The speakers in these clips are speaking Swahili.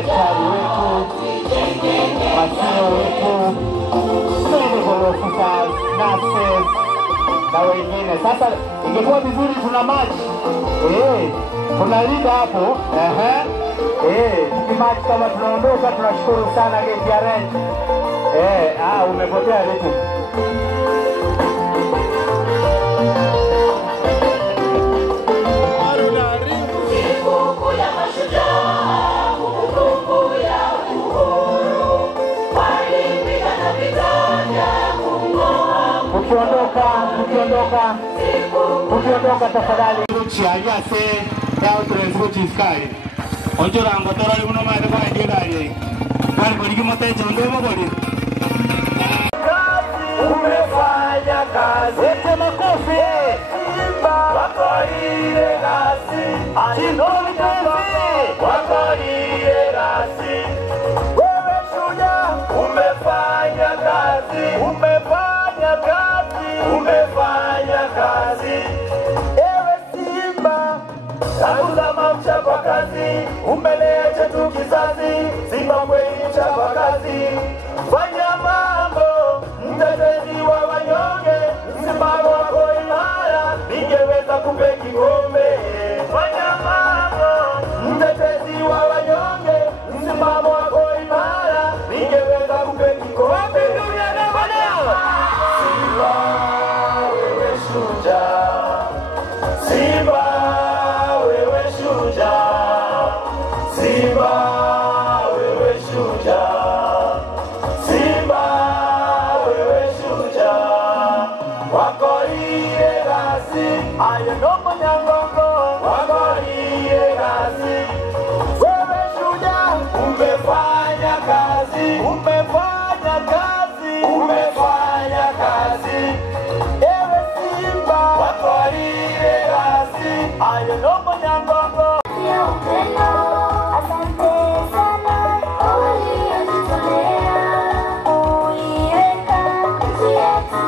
madaktari wetu, masio wetu, medical officers, nurses na wengine. Sasa ingekuwa vizuri tuna maji. Kuna leader hapo. Tukimaji kama tunaondoka tunashukuru sana gate ya rent. Umepotea vitu. Siku ya mashujaa, kumbukumbu ya uhuru, walipigana vita vya kung'oa. Ukiondoka tafadhali nchi ajase yao transport iskari. Onjora ngotora limuno maende kwa ndegari. Bali kuliki moteje ndemo bali. Umefanya kazi. Wete makofi. Simba wako ile rasi. Chindoni kazi. Wako ile rasi. Wewe shujaa umefanya kazi. Umefanya kazi. Ewe Simba tazama mchapa kazi. Umelea chetu kizazi. Simba kweli mchapa kazi. Fanya mambo mtetezi wa wanyonge. Msimamo wako imara, ningeweza kupe kikombe. Fanya mambo mtetezi wa wanyonge. Msimamo wako imara, ningeweza kupe kikombe. Dunia na bwana Simba wewe shujaa. Simba wewe shujaa. Simba wewe shujaa. Simba wewe shujaa. Wako iye gasi. Ayo nomo nyangongo. Wako iye gasi. Wewe shujaa. Umefanya kazi. Ewe Simba. Wako iye gasi. Ayo nomo nyangongo. Asante sana kwa waliojitolea kuiweka nchi yetu.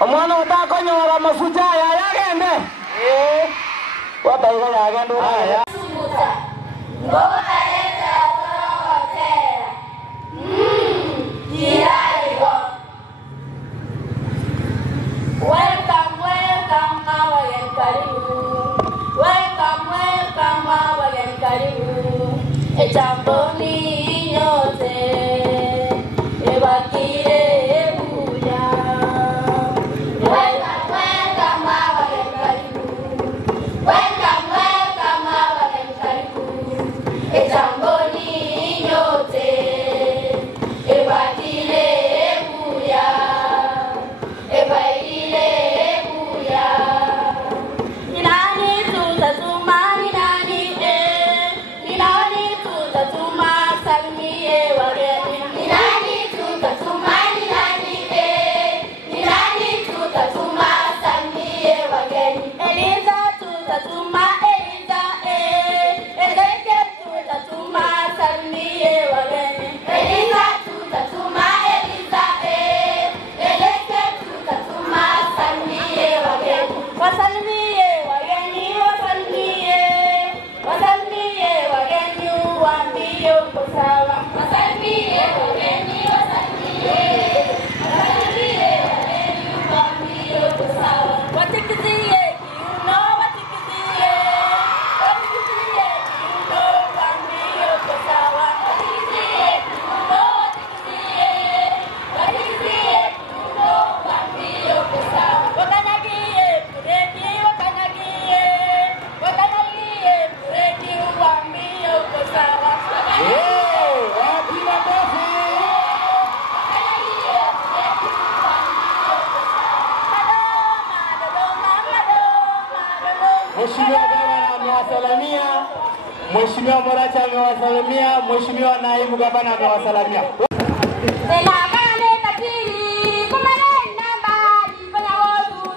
Omwana otakonyora Mashujaa yagende. Wataika yagende haya. Suguta. Ngoma eza hotela. Jiraigo. Welcome wageni karibu. Welcome wageni karibu. Echamboni nyote. Ebakire ebuya. Welcome wageni karibu. Welcome wageni karibu. Echamboni nyote. Ebakire ebuya. Ebaile ebuya. Ninani tutatuma ninani tutatuma salimie wageni. Ninani tutatuma salimie wageni. Eliza tutatuma Eleke tutatuma salimie wageni. Eliza tutatuma Eleke tutatuma salimie wageni. Wasalimie wageni, wasalimie wageni, uambie uko sawa. Wasalimie wageni, wasalimie wageni, uambie uko sawa. Watikizie kiuno, watikizie kiuno, uambie uko sawa. Watikizie kiuno, watikizie kiuno, uambie uko sawa. Wakanyagie kuredi, wakanyagie kuredi, uambie uko sawa. Wapi makofi? Mheshimiwa Gavana amewasalimia, Mheshimiwa Moracha amewasalimia, Mheshimiwa Naibu Gavana amewasalimia. Tena kama katili, kumene namba, fanya wotu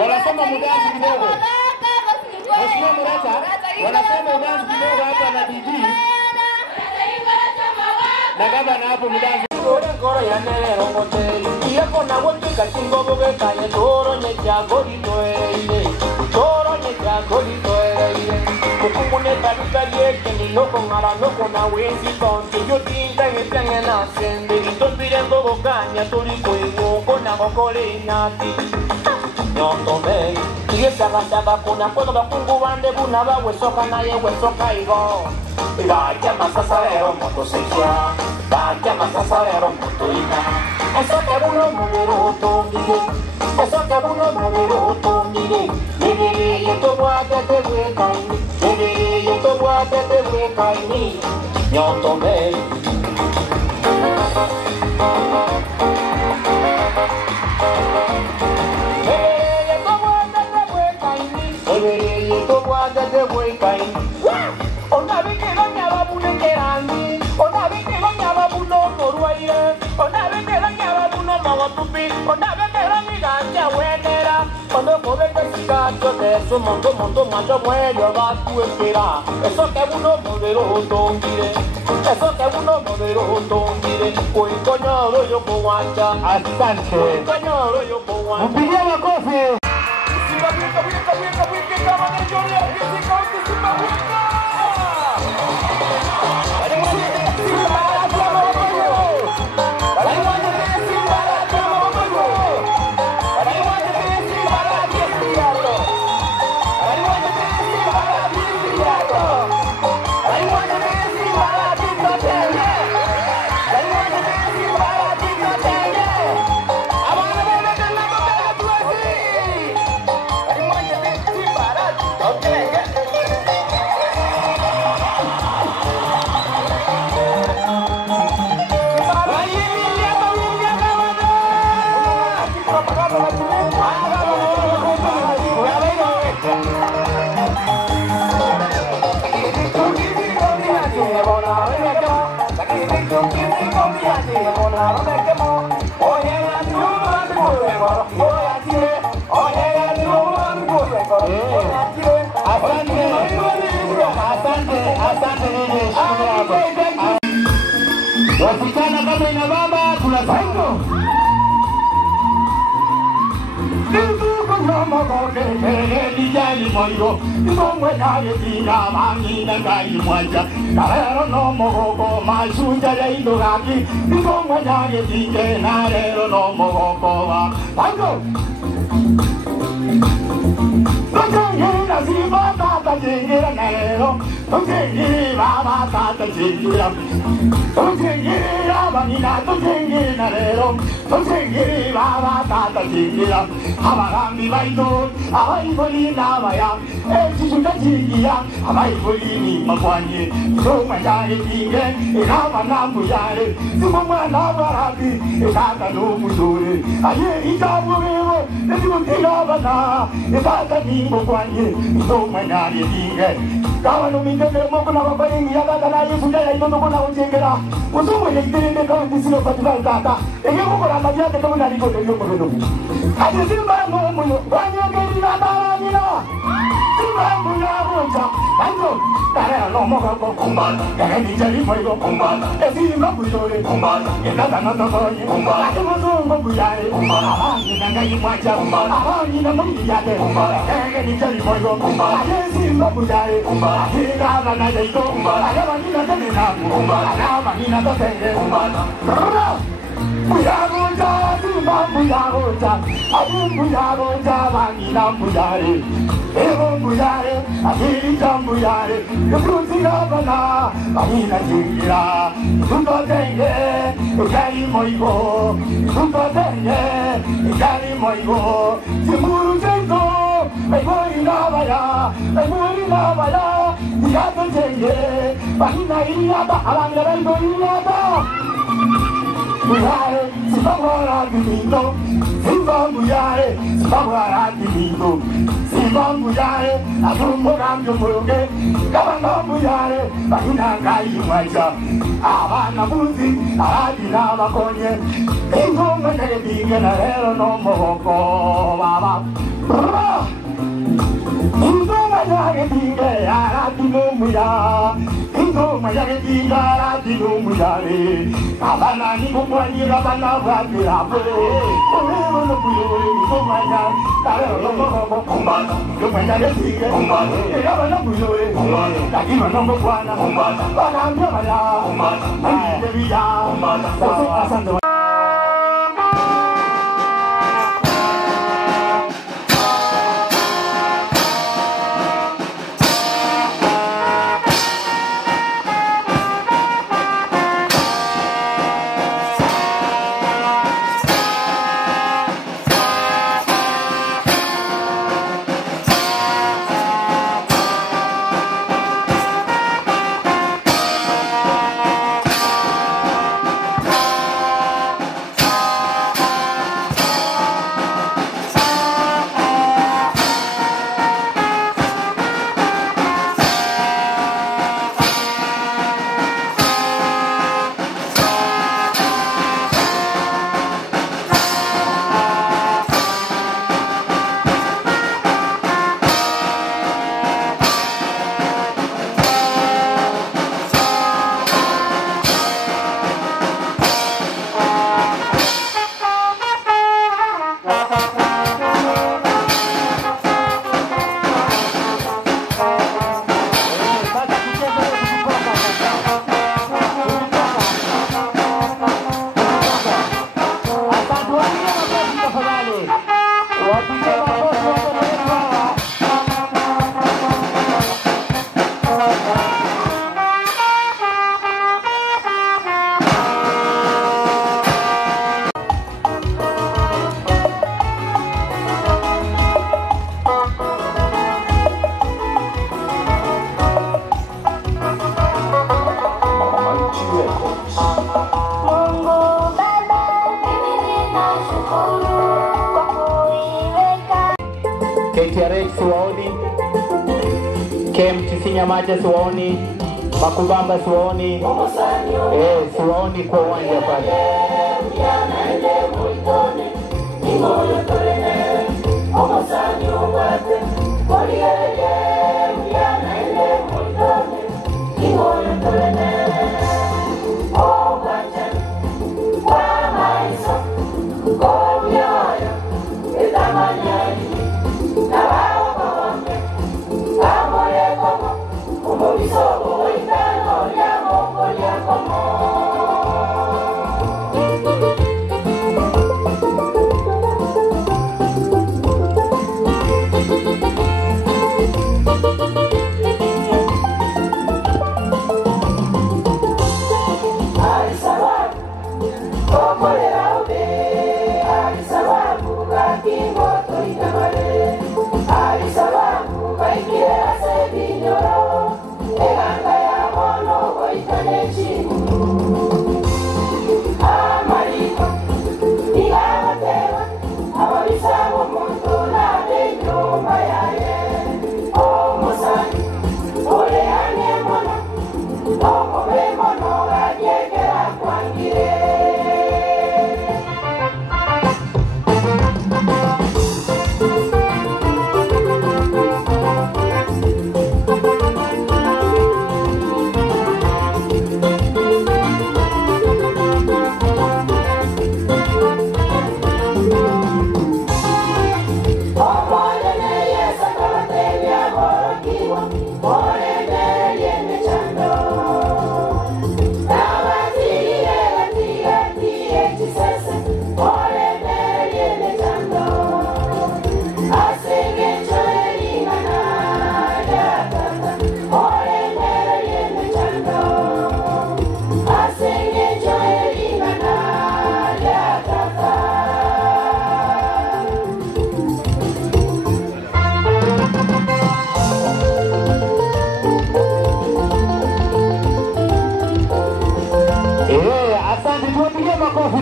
wanasema mudansi kidogo. Mheshimiwa Murata, wanasema mudansi kidogo hapa na DJ. Na gavana hapo mudansi. Ngoro ya nere romoteli. Iyo kona wote katingo boge kanye toro nyecha gori toereire. Toro nyecha gori toereire. Kukumune taruka yeke ni loko ngara loko na wezi konti. Yo tinta ngetenge na sende. Ito pirengo gokanya tori kuingo kona kokole nyati. Nyonto mei. Iye saga kuna kwego bakungu wande buna ba wesoka na ye wesoka igo. Baja masasarero motosekia. Baja masasarero motoina. Eso que uno modero tongire. Eso que uno modero tongire. Nigiri yeto wate te wekaini. Nigiri yeto wate te wekaini. Nyonto mei. Nigiri yeto wate te wekaini. Ona vike doña babune kerandi. Ona vike doña babuno moruaire. Ona vike doña babuno magotupi. Ona vike doña ganja wenera. Cuando pobre que sigacho de su mondo macho muello va tu espera. Eso que uno modero tongire. Eso que uno modero tongire. Uy coño yo con guancha. Asante. Uy coño yo con guancha. Mpigie makofi. Simba kama ni Julia Kisii County Simba wika. Wasichana kama ina baba tunasaino. Kama koke dijali moyo ngomwe naye tinga mangina ngai mwaja narero no mogoko Mashujaa ya indogaki ngomwe naye tinge narero no mogoko wa pango Tongera simba tata jingira narero tongera baba tata jingira tongera banina tongera narero tongera baba tata jingira abagambi baito abaiboli nabaya echichuka jingira abaiboli makwanye soma yale tinge inaba nambu yale sima nabarabi ikaka no muzuri aye itabu bebo ndimutira bana ikaka nimbo kwanye soma yale tinge kawa no mingene moko na babali yabaka na yesu ya ito no na ujengera usumu yekirinde kwa ndisino fatika kaka ege moko na majate kama na liko ndio moko ati simba ngomo wanyongeri na baranina simba muyaronja anjo tare no moko kumbana tare dijali moyo kumbana simba buyore kumbana yenda na tokoye kumbana ati muzungu buyare kumbana abani na ngai mwacha kumbana abani na mungi yake kumbana ege dijali moyo kumbana simba buyare kumbana ega na jaito kumbana abani na tene na kumbana abani na tene kumbana Buyaroja, simba buyaroja, abu buyaroja, vanina buyare, ego buyare, agiri jambuyare, yukuzi nabana, vanina jingira, tuko tenge, ikari moigo, tuko tenge, ikari moigo, simuru jengo, aibori nabaya, yato tenge, vanina iyaba, alanga rendo iyaba. Muyare, Simba Dimindo, Simba Muyare, Simba Dimindo, Simba Muyare, Azumbo Ramjo Muruge, Kabanga Muyare, Bahina Gai Mwaja, Abana Buzi, Adina Makonye, Ingo Mene Diga, Nero no Moko, Baba. ya Ingo mayare tingara dinu muyare Abana ni kumwani rabana vati rapo Owe no kuyore ingo mayare Tare romo kumbana Yo mayare tige kumbana Abana kuyore kumbana Takima no kwana kumbana Bana miyamaya kumbana Ayi debiya kumbana Sase asando Siwaoni, KMTC Nyamacha siwaoni, Makubamba siwaoni, siwaoni kwa uwanja pale.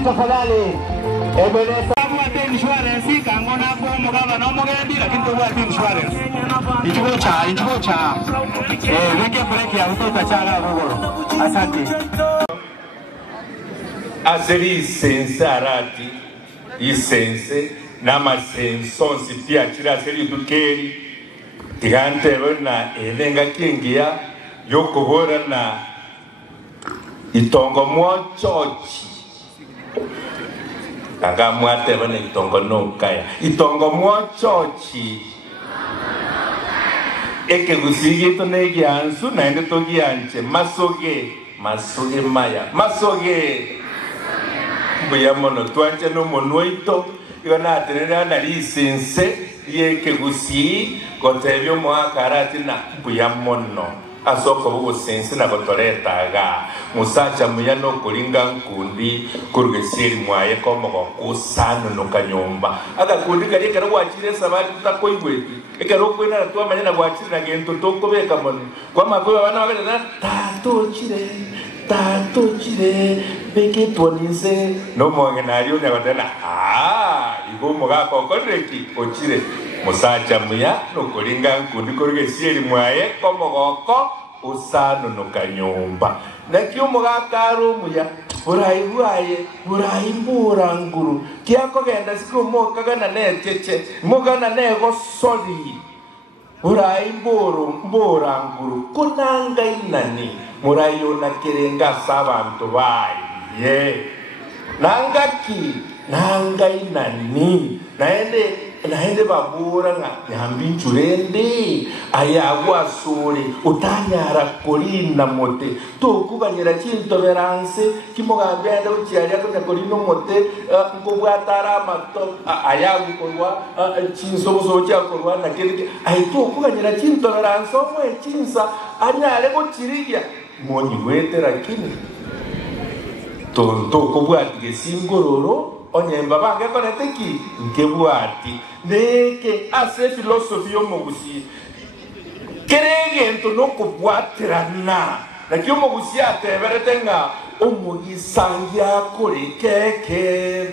Tafadhali ebeleza kwa insurance kangona kwa mugaba no mugendi lakini kwa insurance ichigo cha weke break ya utoka chala bogoro asante aseri sensarati isense n'amasensonsi pia kira aseri dukeri tigante bana elenga kingia yokobora na itongo mwochochi anga mwate bana itongo nokaya itongo mwochochi eke gusigi to negi ansu na ende togi anche masoge maya masoge buya mono tuanche no monoito igana tenena na lisense yeke gusi kotebyo mwakarati na buya mono asoko bugo sense na kotoreta ga musacha muyano kulinga nkundi kurugesiri mwaye komo kusano no kanyomba aga kundi kali kero wachire sabati takoigweti ekero kwena na tuwa manyana wachire na gento toko beka mono kwa makoyo bana bagana tato chire beke tonise no mongenario ne batena igo moga kokoreki ochire musacha muya no kulinga nkundi kurugesiri mwaye komo goko usano no kanyomba nakyo mugakaro muya burayi mburanguru kiako genda siku mokagana necheche mogana nego soli burayi mburanguru kunanga inani murayo na kirenga sabantu bayi nanga inani naende babura nga nyambi njurende ayagwa sore utanyara kolina mote to kubanyira cy'intolerance kimugambenda ucyari akanya kolino mote ngubwatara mato ayagukorwa cy'insobozo cyakorwa na kindi ahito kubanyira cy'intolerance omwe cyinsa anyare ko kiriya moni wete rakini tonto kubwatike singororo onyemba bange koneteki nkebuati neke ase philosophy yomogusi kerege ento no kubwatirana nakyo mogusi ateberetenga omugisangia kuri keke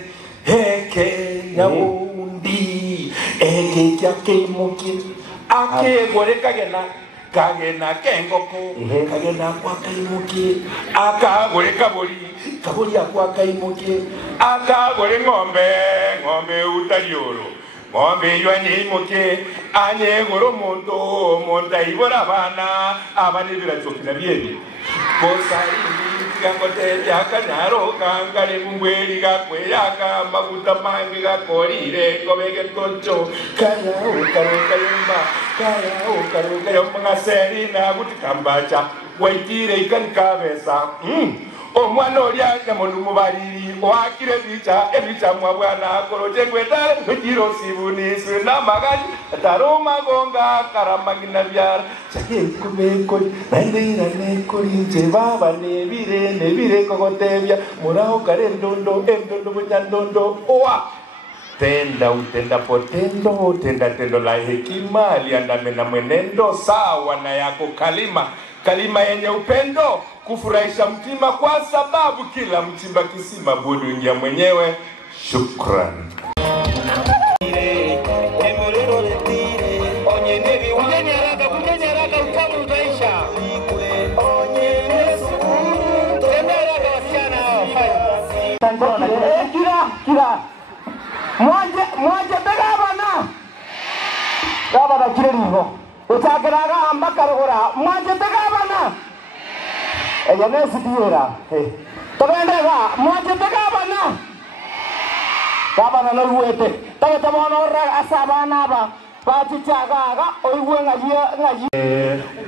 heke nyaundi eke kyakeimuki ake gore kagena kengoko kagena kwa kaimuki aka gore kaburi akwa kaimuki aka gore ngombe utalioro ngombe yanye imuki anye goro monda ibora abana birachokina byebi kosari kangote yakanyaro kangale mungweli gakweyaka maguta mangi gakorire kobege koncho kaya ukaruka ngaseri na gutikambacha waitire ikankabesa omwana olya nyamuntu mubaliri wakire ebicha mwabwana koroje gwetale bigiro sibunisi namagani taroma gonga karamagina byara chake kubeko naindira nekorinje baba nebire kokotebya muraho kare ndondo bunyandondo owa utenda potendo tendo la hekima liandamena mwenendo sawa na yako kalima yenye upendo kufurahisha mtima kwa sababu kila mchimba kisima budu ingia mwenyewe. Shukran. Kira Mwanje begabana gabana kireriho utakeraga ambakarora mwanje begabana eya nesidiera tobendega mwanje begabana gabana no ruete tagetabona ora asabana ba bachichagaga oiwe ngaji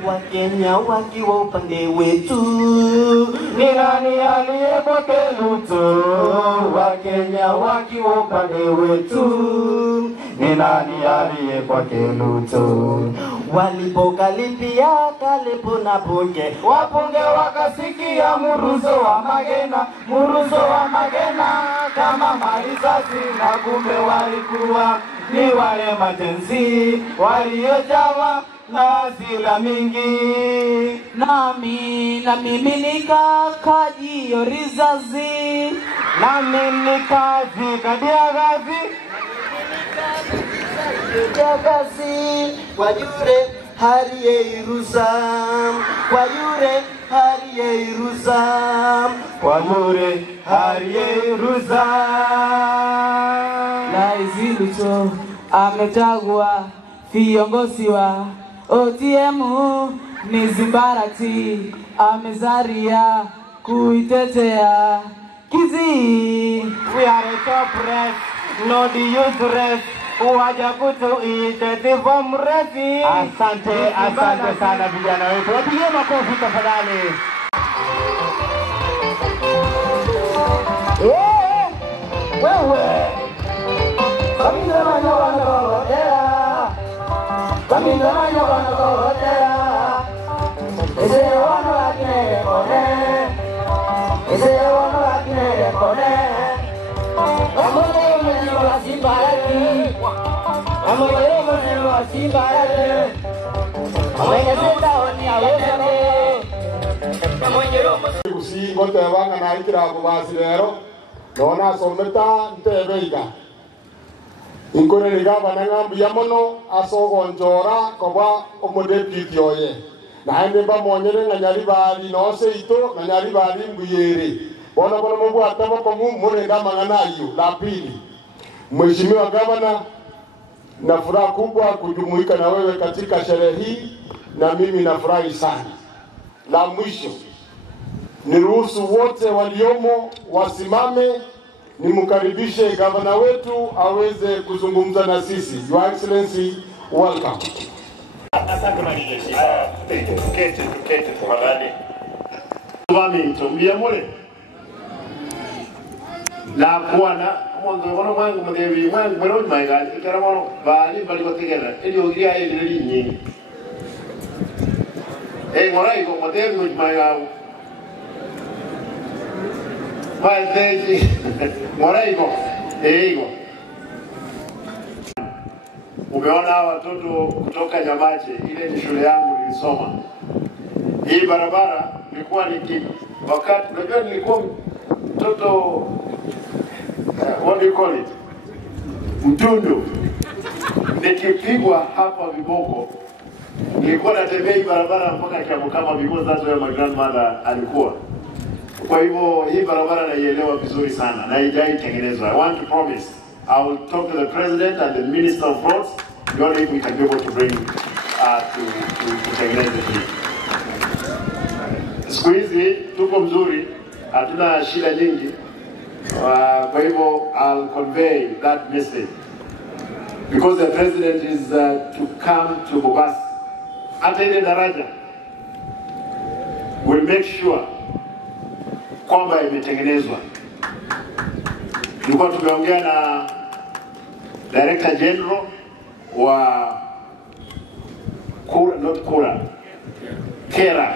Wakenya wakiwa upande wetu ni nani aliyepoke luto Wakenya wakiwa upande wetu ni nani aliyepoke luto walipokalipia kalipo na bunge wapunge wakasikia muruzo wa magena kama marisasi na kumbe walikuwa ni wale majenzi waliojawa na zila mingi na mimi nikakaji rizazi na mimi nikazi kadiagazi kwa yure hari Yeruzam na izilucho ametagwa viongozi wa ODM Nizibarati amezaria kuitetea Kisii. We are a top rest, no the youth rest. Uwaja kutuite divom refi. Asante sana vijana wetu. Wapigie makofi tafadhali. Wewe. Kamina wanakorotea. Ese wanakine kone. Amore mwenye wasibaraki. Kisii gotebanga na ikira Bobasi rero nona someta ntebeiga inkore rigaba na ngambu ya mono asogonjora koba omodepiti oye na ende ba monyere na nyari bali no seito na nyari bali mbuyere bona mungu ataba ko mure ndama nganayo la pili. Mheshimiwa Gavana, na furaha kubwa kujumuika na wewe katika sherehe hii, na mimi nafurahi sana. La mwisho, niruhusu wote waliomo wasimame nimkaribishe gavana wetu aweze kuzungumza na sisi. Your Excellency, welcome. Asante Mashujaa. Tuketi tafadhali. Wami mtumbia mole. Na kuana mwangu mdevi mwangu mwangu maiga ikara mwangu bali kotegera ili ogiria ili nyingi ngorai ko mdevi maiga baadhi ngorai ko ego umeona watoto kutoka Nyamache, ile ni shule yangu nilisoma. Hii barabara ilikuwa wakati unajua nilikuwa mtoto what do you call it? Mtundu. Nikipigwa hapa viboko. Nilikuwa natembea hii barabara mpaka kama because that's where my grandmother alikuwa. Kwa hivyo hii barabara naielewa vizuri sana na haijaitengenezwa. I want to promise I will talk to the president and the minister of roads to if we can be able to bring to tengeneza hii. Siku hizi tuko mzuri, hatuna shida nyingi. Kwa hivyo I'll convey that message because the president is to come to Bobasi. Hata ile daraja will make sure kwamba imetengenezwa. Tulikuwa tumeongea na Director General wa Kera,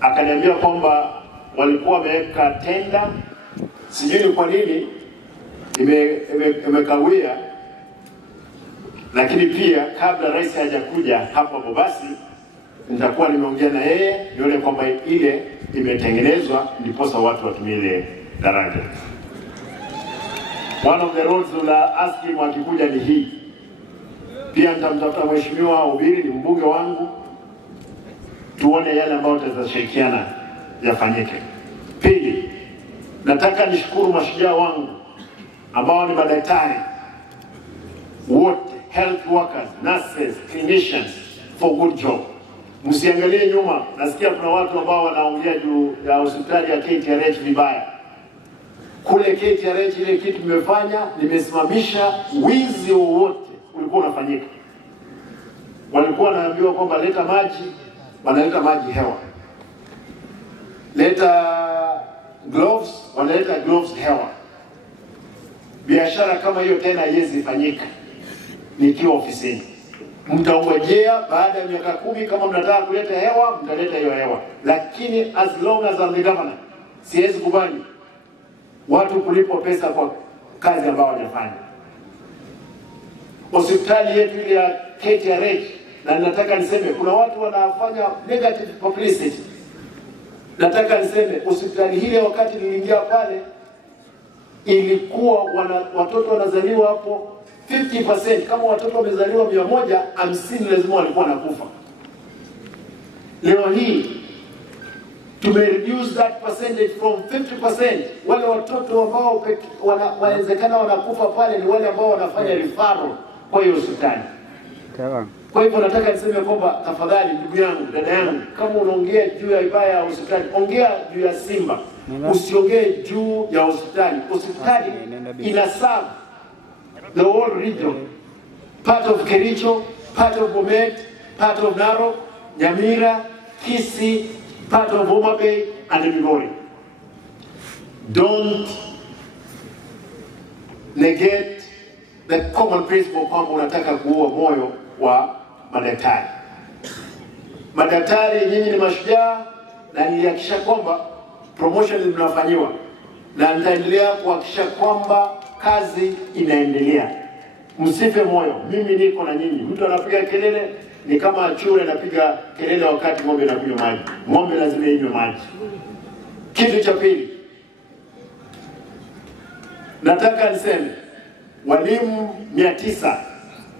akaniambia kwamba walikuwa wameweka tenda. Sijui kwa nini imekawia, lakini pia kabla rais hajakuja hapa Bobasi nitakuwa nimeongea na yeye nione kwamba ile imetengenezwa ndiposa watu watumie ile daraja. One of the roads una ask him akikuja ni hii. Pia nitamtafuta mheshimiwa Ubiri, ni mbunge wangu, tuone yale ambayo tutashirikiana yafanyike. Pili, nataka nishukuru mashujaa wangu ambao ni madaktari wote, health workers, nurses, clinicians for good job. Msiangalie nyuma, nasikia kuna watu ambao wanaongea juu ya hospitali ya KTRH vibaya. Kule KTRH ile kitu nimefanya, nimesimamisha wizi wote ulikuwa unafanyika. Walikuwa wanaambiwa kwamba leta maji, wanaleta maji hewa. Leta gloves, wanaleta gloves hewa. Biashara kama hiyo tena haiwezi fanyika nikiwa ofisini. Mtaongojea baada ya miaka 10 kama mnataka kuleta hewa, mtaleta hiyo hewa. Lakini as long as I'm the governor, siwezi kubali watu kulipwa pesa kwa kazi ambayo wanafanya. Hospitali yetu ile ya KTRH, na nataka niseme kuna watu wanafanya negative publicity. Nataka niseme hospitali ile wakati niliingia pale ilikuwa watoto wanazaliwa hapo 50%. Kama watoto wamezaliwa 150 lazima walikuwa wanakufa. Leo hii tume reduce that percentage from 50%. Wale watoto ambao wanawezekana wanakufa pale ni wale ambao wanafanya referral kwa hiyo hospitali. Kwa hivyo nataka niseme kwamba tafadhali, ndugu yangu, dada yangu, kama unaongea juu ya ibaya ya hospitali, ongea juu ya Simba. Usiongee juu ya hospitali. Hospitali ina serve the whole region, part of Kericho, part of Bomet, part of Narok, Nyamira, Kisii, part of Homa Bay and Migori. Don't negate the common principle kwamba unataka kuua moyo wa madaktari. Madaktari, nyinyi ni mashujaa, na nilihakikisha kwamba promotion mnafanyiwa, na nitaendelea kuhakikisha kwamba kazi inaendelea. Msife moyo, mimi niko na nyinyi. Mtu anapiga kelele ni kama chure anapiga kelele wakati ng'ombe anakunywa maji. Ng'ombe lazima inywe maji. Kitu cha pili, nataka niseme walimu 900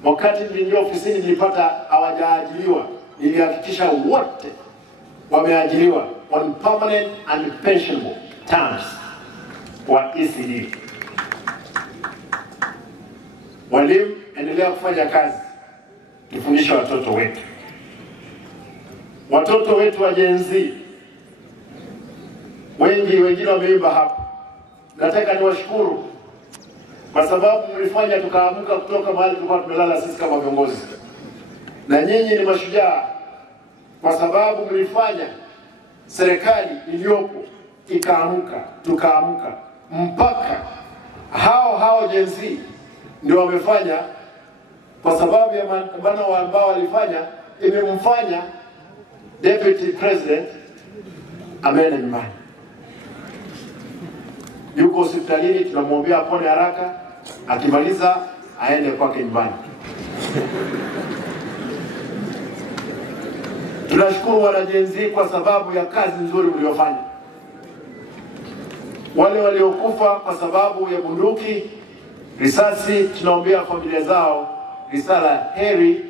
wakati niliingia ofisini nilipata hawajaajiriwa. Nilihakikisha wote wameajiriwa on permanent and pensionable terms wa ECD. Walimu, endelea kufanya kazi, tufundishe watoto wetu. Watoto wetu wa Gen Z, wengine wameimba hapa. Nataka niwashukuru kwa sababu mlifanya tukaamka kutoka mahali tulikuwa tumelala sisi kama viongozi. Na nyinyi ni mashujaa kwa sababu mlifanya serikali iliyopo ikaamka, tukaamka, mpaka hao Gen Z ndio wamefanya, kwa sababu ya maandamano ambao walifanya imemfanya deputy president ameenda nyumbani. Yuko hospitalini, tunamwombea apone haraka, akimaliza aende kwake nyumbani. Tunashukuru wana Gen Z kwa sababu ya kazi nzuri mliofanya. Wale waliokufa kwa sababu ya bunduki, risasi, tunaombea familia zao risala heri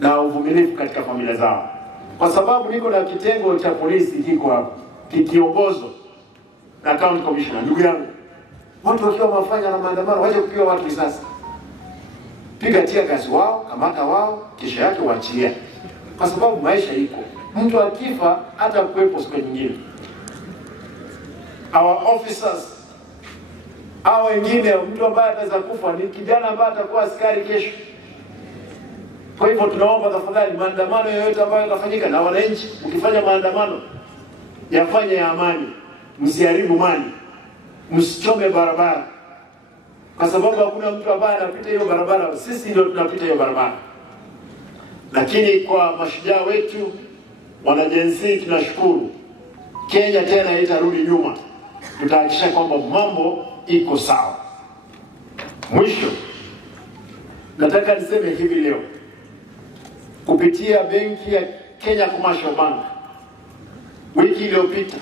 na uvumilivu katika familia zao. Kwa sababu niko na kitengo cha polisi kiko hapo, kikiongozwa na county commissioner. Ndugu yangu, watu wakiwa wafanya na maandamano waje kupiga watu risasi, piga tia kazi wao, kamata wao, kisha yake waachilia, kwa sababu maisha iko. Mtu akifa hata kuwepo siku nyingine. Our officers, hao wengine, mtu ambaye ataweza kufa ni kijana ambaye atakuwa askari kesho. Kwa hivyo tunaomba tafadhali, maandamano yoyote ambayo yatafanyika na wananchi, ukifanya maandamano yafanye ya amani, msiharibu mali, msichome barabara, kwa sababu hakuna mtu ambaye anapita hiyo barabara, sisi ndio tunapita hiyo barabara. Lakini kwa mashujaa wetu wana Gen Z, tunashukuru. Kenya tena haitarudi nyuma, tutahakikisha kwamba mambo iko sawa. Mwisho, nataka niseme hivi leo, kupitia benki ya Kenya Commercial Bank, wiki iliyopita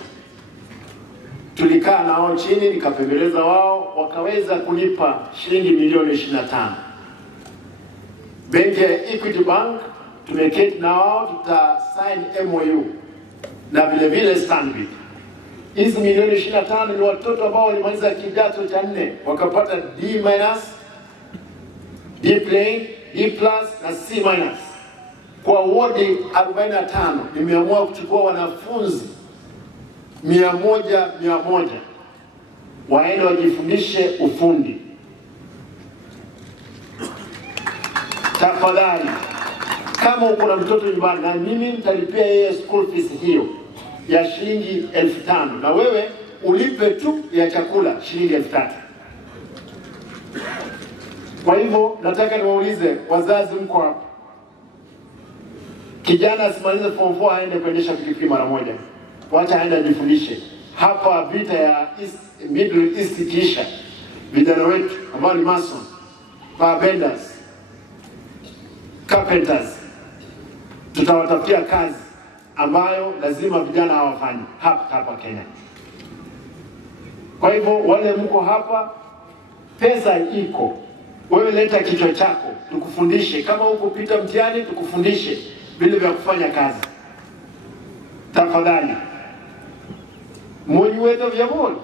tulikaa nao chini, nikapembeleza wao, wakaweza kunipa shilingi milioni 25. Benki ya Equity Bank tumeketi na wao, tuta sign MOU na vile vile Stanbic. Hizi milioni 25 ni watoto ambao walimaliza kidato cha 4 wakapata D-, D+, D+ na C- kwa wodi 45. Nimeamua kuchukua wanafunzi 100 waende wajifundishe ufundi. Tafadhali, kama uko na mtoto nyumbani, na mimi nitalipia yeye school fees hiyo ya shilingi 5,000, na wewe ulipe tu ya chakula shilingi 3,000. Kwa hivyo nataka niwaulize wazazi, mko hapa, kijana asimalize form 4 aende kuendesha pikipiki mara moja, wacha aende ajifundishe. Hapa vita ya Middle East kisha, vijana wetu ambao ni mason, benders, carpenters, tutawatafutia kazi ambayo lazima vijana hawafanye hapa Kenya. Kwa hivyo wale mko hapa, pesa iko, wewe leta kichwa chako tukufundishe. Kama uko pita mtihani, tukufundishe vile vya kufanya kazi. Tafadhali, mwenye wetu vya bol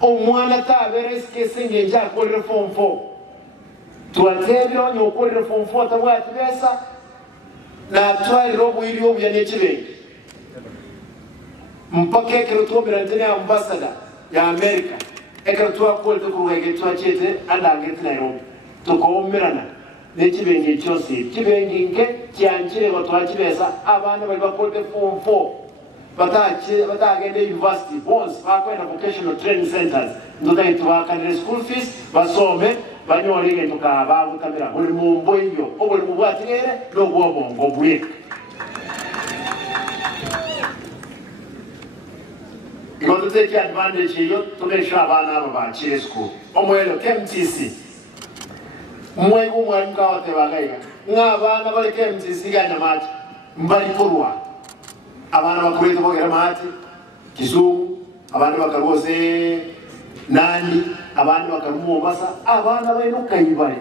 omwana tabere sike singe nja ko reform 4 tuwatebyo nyokorere form 4 tabwati besa na twalira obwiri obya n'ekibengi mpaka ekero twobera ntene ambassador ya America ekero twakolete kurwege twachete andangete Nairobi tukomerana n'ekibengi kyose kibengi nke kyanchire batwakibesa abana bali bakolete form 4 batagende university bonds bakwenda vocational training centers ndoda itwakanire school fees basome banyolige tukaba butamira buli mumbo iyo obuli mubwatirere n'obwobongo bwe to take advantage here to make sure abana abo bakire school omwelo KMTC mwebu mwalimu kawate bagaiga ng'abana bali KMTC ganya mati mbali kurwa abana bakurete bogera mati Kisumu abana bakarwose nani abana bakarumu basa abana bayino kayibale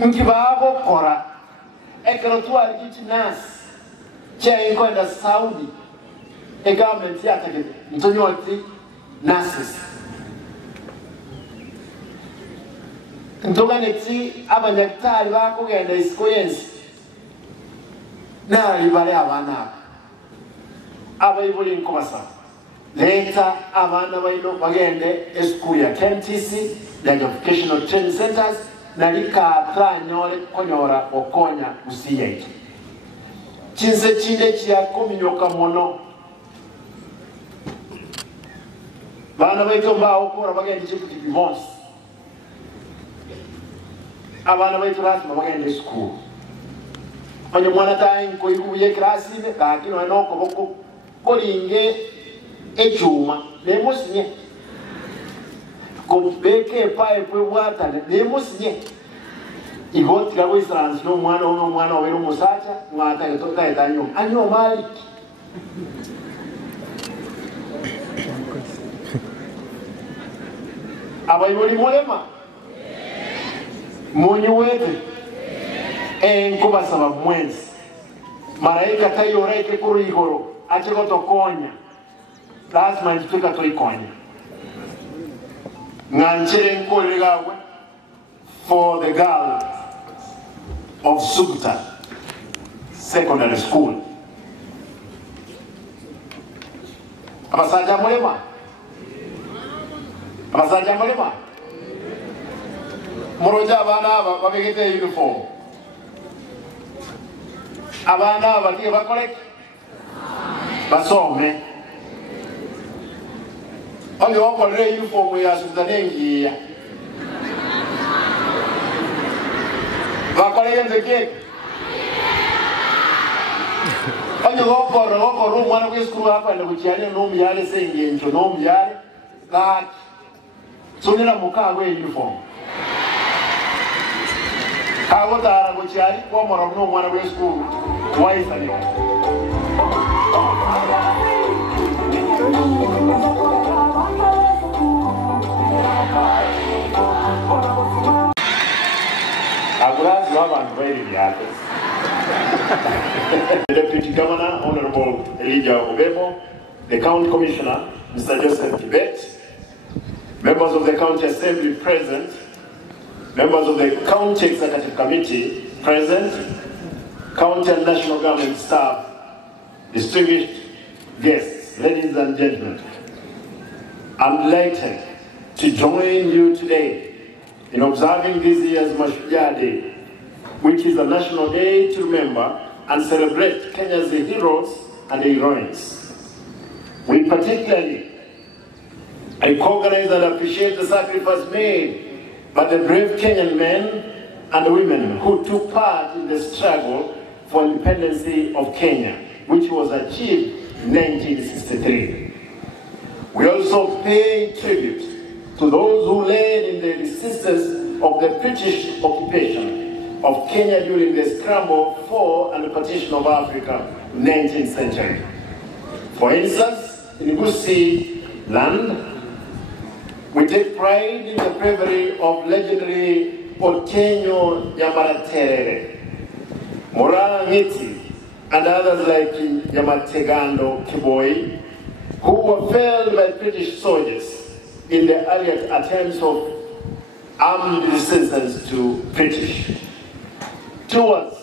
nkibabo kora ekero twali kichinas cha inkwenda Saudi a government yatake ntonyoti nurses ntoganeti abanyakitari bakugenda isikoyensi nari bale abana abayibuli nkobasa leta abana bayino bagende esukuru ya KMTC ya vocational training centers nalika tranyole konyora okonya usiyeki chinse chinde chia kominyoka mono bana baito mbao kora bagende chiputi divorce abana baito rasma bagende school onye mwana tayi ko ikuye klasi ne ka kino no ko boko kolinge echuma le mosinye ko beke pa epwe wata le mosinye igoti la wisans no mwana wero musacha ngata yotoka etanyo anyo mali abayibuli mulema munyu wetu nkubasaba mwenzi malaika tayoreke kuru igoro achiko tokonya lazima nchituka toikonya nganchere nkole gawe for the girl of Suguta Secondary School abasaja mulema abasaja mulema muroja abana aba babegete uniform abana abatiye bakole basome oli okolere uniform ya Suguta nengiya bakole yenzeke onyo gokoro umwana kw'eskuru akwenda kukyane n'omuyale sengenjo n'omuyale kaki sonera mukawe uniform kago tara kukyali kwomora n'omwana kw'eskuru waisaniwa agurazi w'abantu bayiri yake the Deputy Governor, Honorable Elijah Obebo, the County Commissioner, Mr. Joseph Tibet, members of the County Assembly present, members of the County Executive Committee present, County and National Government staff, distinguished guests, ladies and gentlemen, I'm delighted to join you today in observing this year's Mashujaa Day, which is a national day to remember and celebrate Kenya's heroes and heroines. We particularly recognize and appreciate the sacrifice made by the brave Kenyan men and women who took part in the struggle for independence of Kenya, which was achieved in 1963. We also pay tribute to those who led in the resistance of the British occupation of Kenya during the scramble for and partition of Africa in the 19th century. For instance, in Kisii land, we take pride in the bravery of legendary Okenyo Yamaraterere, Morana Ngiti, and others like Yamategando Kiboi, who were felled by British soldiers in the earlier attempts of armed resistance to British. Towards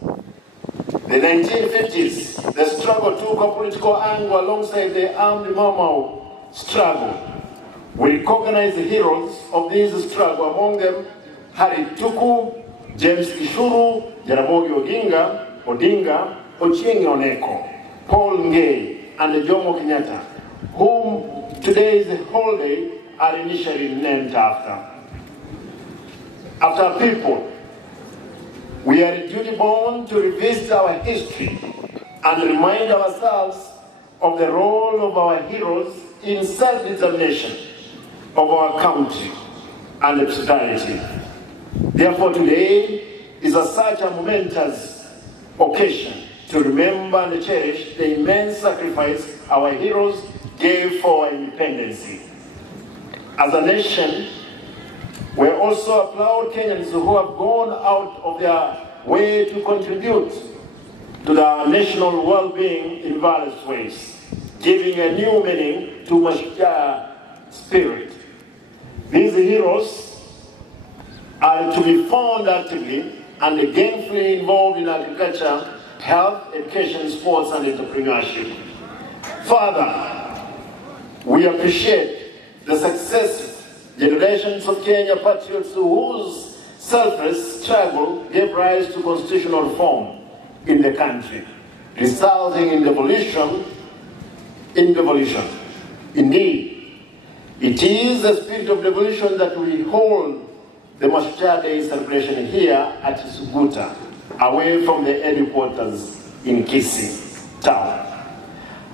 the 1950s, the struggle took a political angle alongside the armed Mau Mau struggle. We recognize the heroes of this struggle, among them Harry Tuku, James Gishuru, Jaramogi Odinga, Ochieng Oneko, Paul Ngei, and Jomo Kenyatta, whom today's holiday are initially named after. After people, we are duty-bound to revisit our history and remind ourselves of the role of our heroes in self-determination of our country and society. Therefore, today is such a momentous occasion to remember and cherish the immense sacrifice our heroes gave for our independence. As a nation, we also applaud Kenyans who have gone out of their way to contribute to the national well-being in various ways, giving a new meaning to Mashujaa spirit. These heroes are to be found actively and gainfully involved in agriculture, health, education, sports, and entrepreneurship. Further, we appreciate the success generations of Kenya patriots whose selfless struggle gave rise to constitutional reform in the country, resulting in devolution. Indeed, it is the spirit of devolution that we hold the Mashujaa Day celebration here at Suguta, away from the headquarters in Kisii town.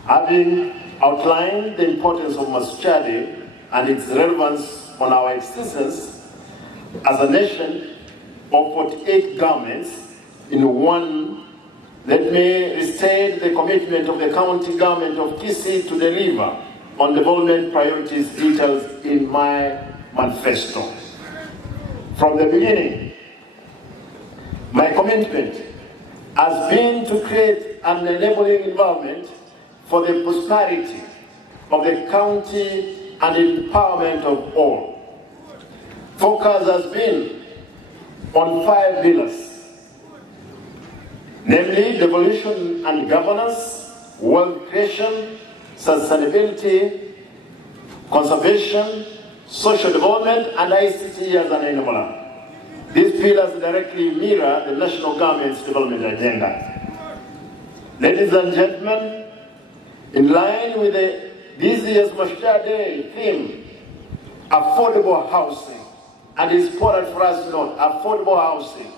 Having outlined the importance of Mashujaa Day and its relevance on our existence as a nation of 48 governments in one, let me restate the commitment of the county government of Kisii to deliver on development priorities detailed in my manifesto. From the beginning, my commitment has been to create an enabling environment for the prosperity of the county and empowerment of all. Focus has been on 5 pillars, namely devolution and governance, wealth creation, sustainability, conservation, social development, and ICT as an enabler. These pillars directly mirror the national government's development agenda. Ladies and gentlemen, in line with this year's Mashujaa Day theme, affordable housing, and it's important for us to note, affordable housing.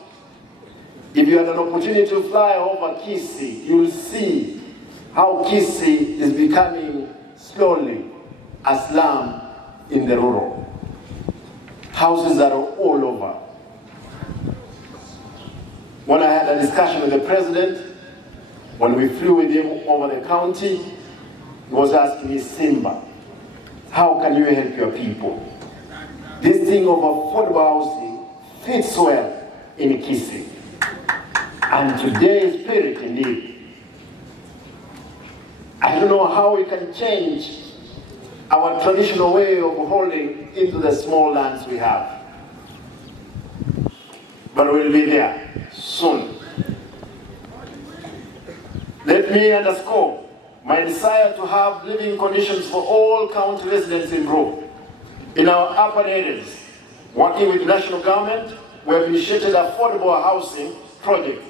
If you had an opportunity to fly over Kisii, you'll see how Kisii is becoming slowly a slum in the rural. Houses are all over. When I had a discussion with the president, when we flew with him over the county, he was asking me, Simba, how can you help your people? This thing of affordable housing fits well in Kisii. And today's spirit, indeed. I don't know how we can change our traditional way of holding into the small lands we have. But we'll be there soon. Let me underscore my desire to have living conditions for all county residents improved. In our urban areas, working with the national government, we have initiated affordable housing project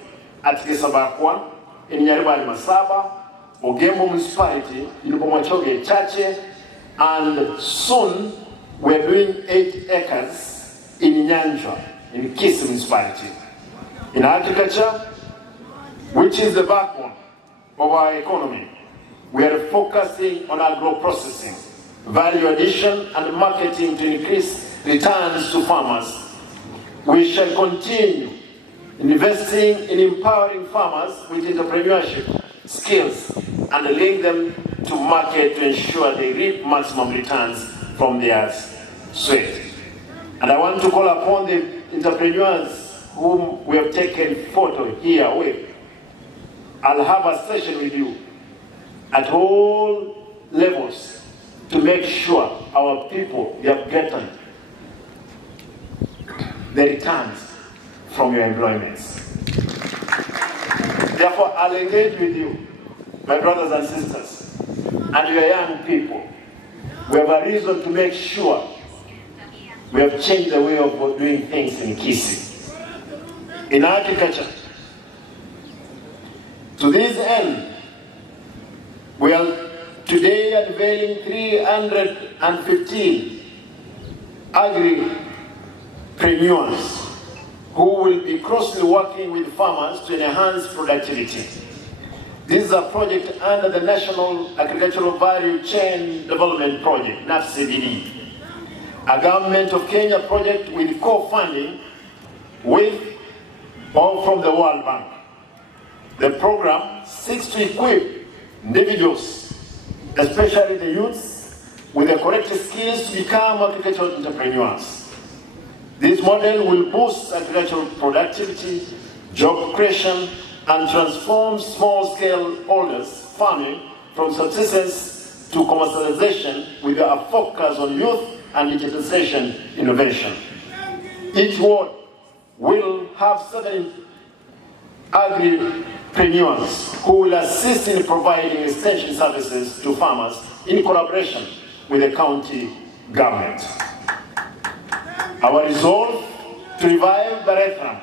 at Kisabakwa, in Nyaribari Masaba, Ogembo Municipality, in Bomachoge Chache, and soon we're doing 8 acres in Nyanjwa, in Kisii Municipality. In agriculture, which is the backbone of our economy, we are focusing on agro-processing, value addition, and marketing to increase returns to farmers. We shall continue investing in empowering farmers with entrepreneurship skills and link them to market to ensure they reap maximum returns from their sweat. And I want to call upon the entrepreneurs whom we have taken photo here with. I'll have a session with you at all levels to make sure our people, they have gotten the returns from your employments. Therefore, I'll engage with you, my brothers and sisters, and your young people. We have a reason to make sure we have changed the way of doing things in Kisii. In agriculture, to this end, we are today unveiling 315 agripreneurs who will be closely working with farmers to enhance productivity. This is a project under the National Agricultural Value Chain Development Project, NAFCBD, a Government of Kenya project with co-funding with or from the World Bank. The program seeks to equip individuals, especially the youths, with the correct skills to become agricultural entrepreneurs. This model will boost agricultural productivity, job creation, and transform small-scale holders farming from subsistence to commercialization with a focus on youth and digitalization innovation. Each ward will have 7 agripreneurs who will assist in providing extension services to farmers in collaboration with the county government. Our resolve to revive Barethram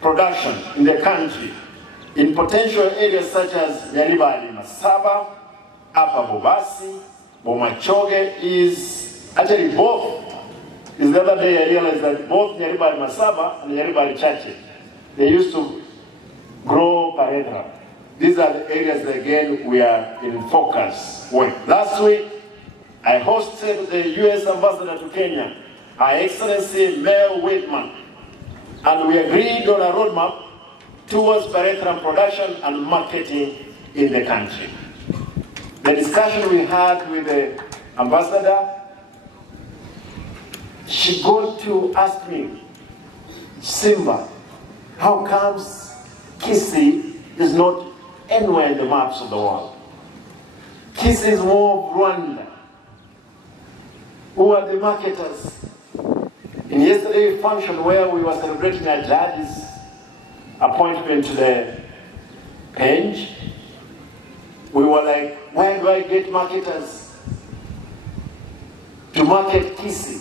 production in the country in potential areas such as Nyaribali Masaba, Upper Bobasi, Bomachoge is actually both. Is the other day I realized that both Nyaribali Masaba and Nyaribali Chache, they used to grow Barethram. These are the areas that, again, we are in focus with. Last week, I hosted the U.S. Ambassador to Kenya, Her Excellency Mel Whitman, and we agreed on a roadmap towards Barethram production and marketing in the country. The discussion we had with the ambassador, she got to ask me, Simba, how comes Kisii is not anywhere in the maps of the world? Kisii is more of Rwanda. Who are the marketers? In yesterday's function where we were celebrating a judge's appointment to the bench, we were like, where do I get marketers to market Kisii?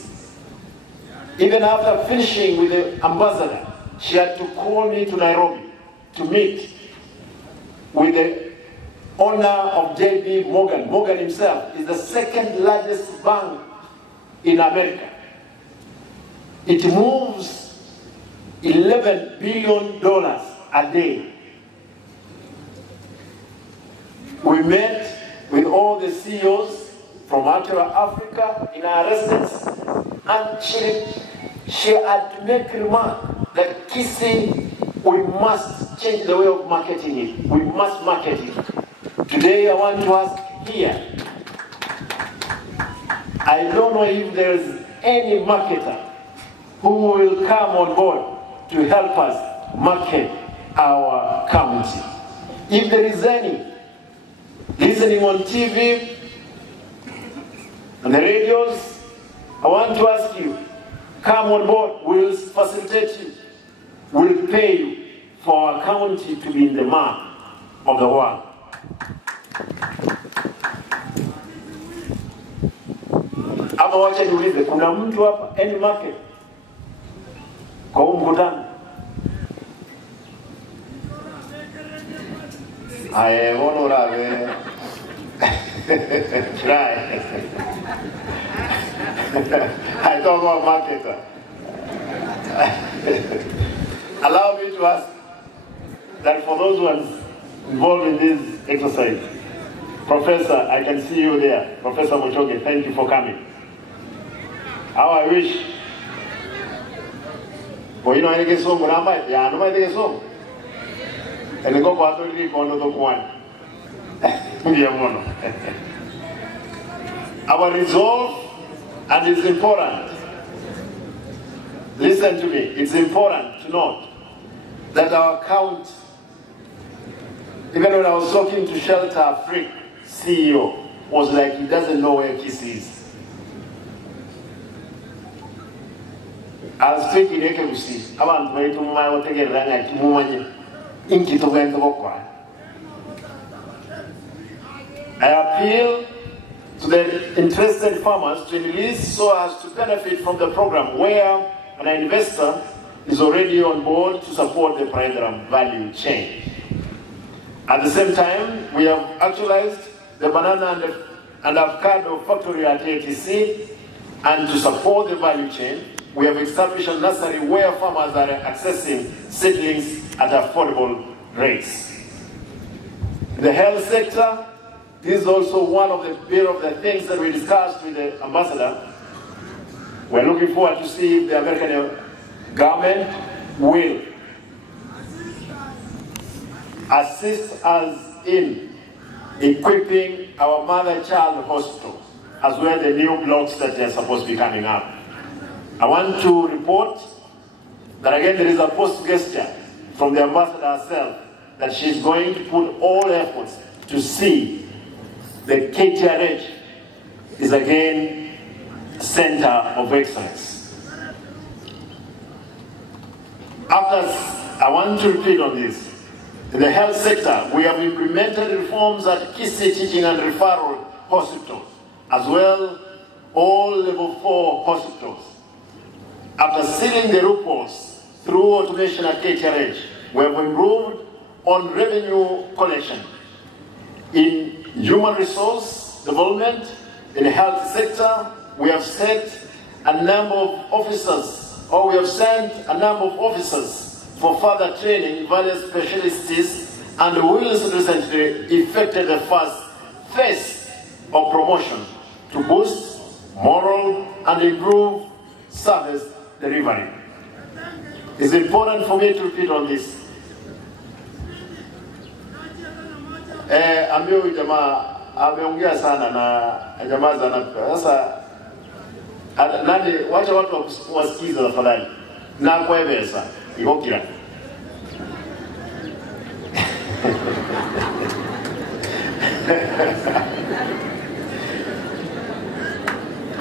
Even after finishing with the ambassador, she had to call me to Nairobi to meet with the owner of J.B. Morgan. Morgan himself is the second largest bank in America. It moves $11 billion a day. We met with all the CEOs from Africa in our residence, and she had to make a remark that Kisii, we must change the way of marketing it. We must market it. Today I want to ask here, I don't know if there is any marketer who will come on board to help us market our county. If there is any listening on TV and the radios, I want to ask you, come on board, we'll facilitate you, we'll pay you for our county to be in the map of the world. Ama wacha niulize, kuna mtu hapa any market kwa huu mkutano? Aye, wono rawe. Try. I talk about marketer. Allow me to ask that for those who are involved in this exercise, Professor, I can see you there. Professor Mochoge, thank you for coming. How I wish. Well, you know, I get some, but I'm like, yeah, I know I get some. And they go for a 3 corner of one. Our resolve, and it's important. Listen to me, it's important to note that our account, even when I was talking to Shelter Afrique CEO, was like, he doesn't know where Kisii is. Alsteki neke Kisii. Abantu baitu mumayo tegeranga kimumanye. Inki tugenda bokwa. I appeal to the interested farmers to enlist so as to benefit from the program where an investor is already on board to support the program value chain. At the same time, we have actualized the banana and avocado factory at Kisii, and to support the value chain, we have established a nursery where farmers are accessing seedlings at affordable rates. The health sector, this is also one of the things that we discussed with the ambassador. We're looking forward to see if the American government will assist us in equipping our mother-child hospital, as well as the new blocks that are supposed to be coming up. I want to report that again there is a post-gesture from the ambassador herself that she's going to put all efforts to see the KTRH is again center of excellence. I want to repeat on this. In the health sector, we have implemented reforms at Kisii Teaching and Referral Hospitals, as well all level 4 hospitals. After sealing the loopholes through automation at KTRH, we have improved on revenue collection. In human resource development, in the health sector, we have set a number of officers, or we have sent a number of officers for further training in various specialties, and Wills recently effected the first phase of promotion to boost moral and improve service delivery. It's important for me to repeat on this. Ambiyo jamaa ameongea sana na jamaa sana. Sasa nani wacha watu wasikize tafadhali. Na kueleza ikokira.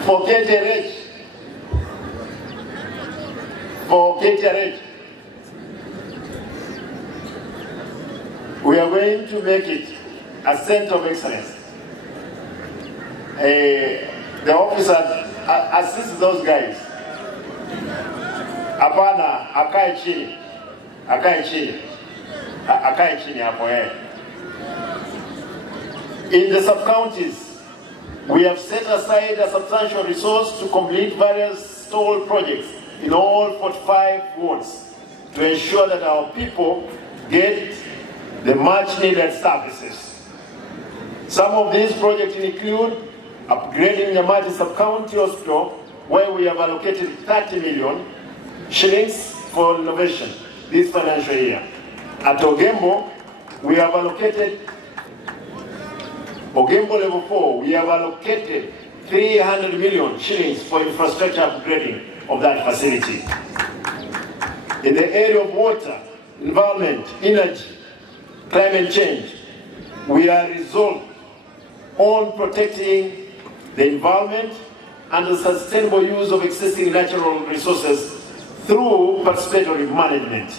For KTRH, we are going to make it a center of excellence. The officers assist those guys. Hapana, akae chini hapo In the sub-counties, we have set aside a substantial resource to complete various stall projects in all 45 wards to ensure that our people get the much-needed services. Some of these projects include upgrading the Nyamati sub-county hospital, where we have allocated 30 million shillings for innovation this financial year. At Ogembo, we have allocated, Ogembo level 4, we have allocated 300 million shillings for infrastructure upgrading of that facility. In the area of water, environment, energy, climate change, we are resolved on protecting the environment and the sustainable use of existing natural resources through participatory management,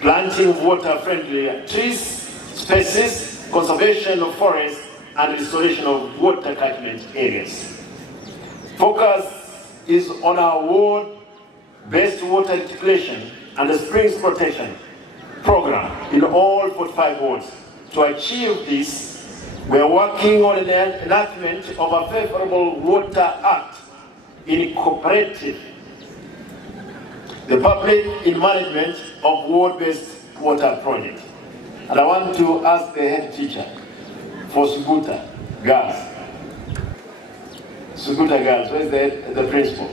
planting of water-friendly trees, species, conservation of forests, and restoration of water catchment areas. Focus is on our ward-based water reticulation and the springs protection program in all 45 wards. To achieve this, we are working on the enactment of a favorable water act incorporating the public in management of ward-based water projects. And I want to ask the head teacher for Suguta girls. Suguta girls, where is the principal?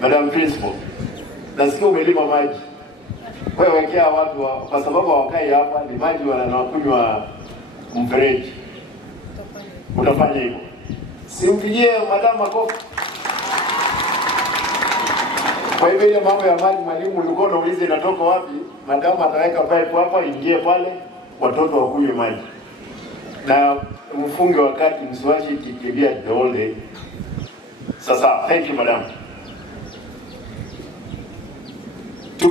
Madam Principal, nasikia umelima maji. Kwa hiyo wekea watu kwa sababu hawakai hapa ni maji wanakunywa mfereji. Utafanya hivyo. Simpigie madam makofi. Kwa hivyo ile mambo ya maji mwalimu ulikuwa unauliza inatoka wapi? Madam ataweka pipe hapa ingie pale watoto wakunywe maji. Na mfunge wakati msiwache ikikimbia the whole day. Sasa, thank you madam. to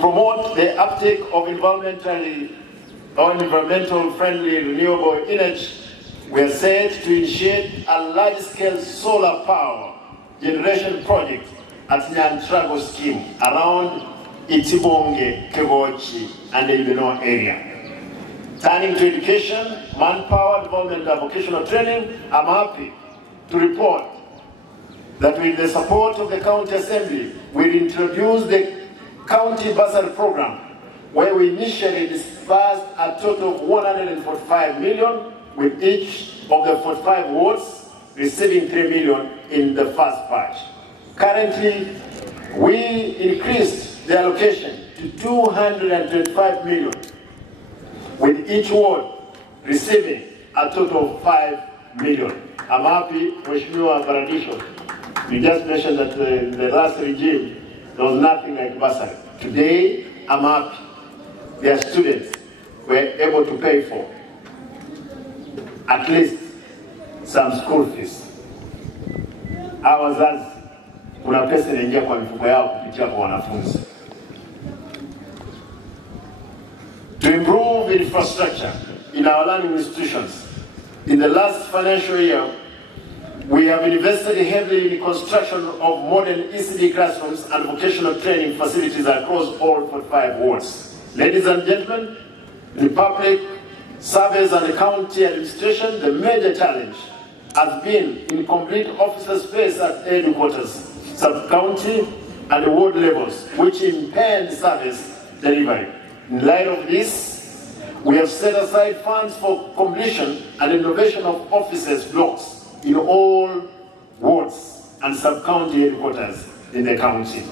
promote the uptake of environmental friendly renewable energy, we are set to initiate a large-scale solar power generation project at Nyantrago scheme around Itibonge, Kegochi, and the Ibeno area. Turning to education, manpower development and vocational training, I'm happy to report that with the support of the County Assembly, we introduced the County Bursary Program, where we initially disbursed a total of 145 million, with each of the 45 wards receiving 3 million in the first batch. Currently, we increased the allocation to 225 million, with each ward receiving a total of 5 million. I'm happy, Mashujaa Paradisho, you just mentioned that the last regime, there was nothing like bursary. Today, I'm happy their students were able to pay for at least some school fees. Hawa wazazi, kuna pesa inaingia kwa mifuko yao kupitia kwa wanafunzi. To improve infrastructure in our learning institutions, in the last financial year, we have invested heavily in the construction of modern ECD classrooms and vocational training facilities across all 45 wards. Ladies and gentlemen, in public service and the county administration, the major challenge has been incomplete officer space at headquarters, sub-county and the ward levels, which impede service delivery. In light of this, we have set aside funds for completion and renovation of offices blocks in all wards and sub-county headquarters in the county.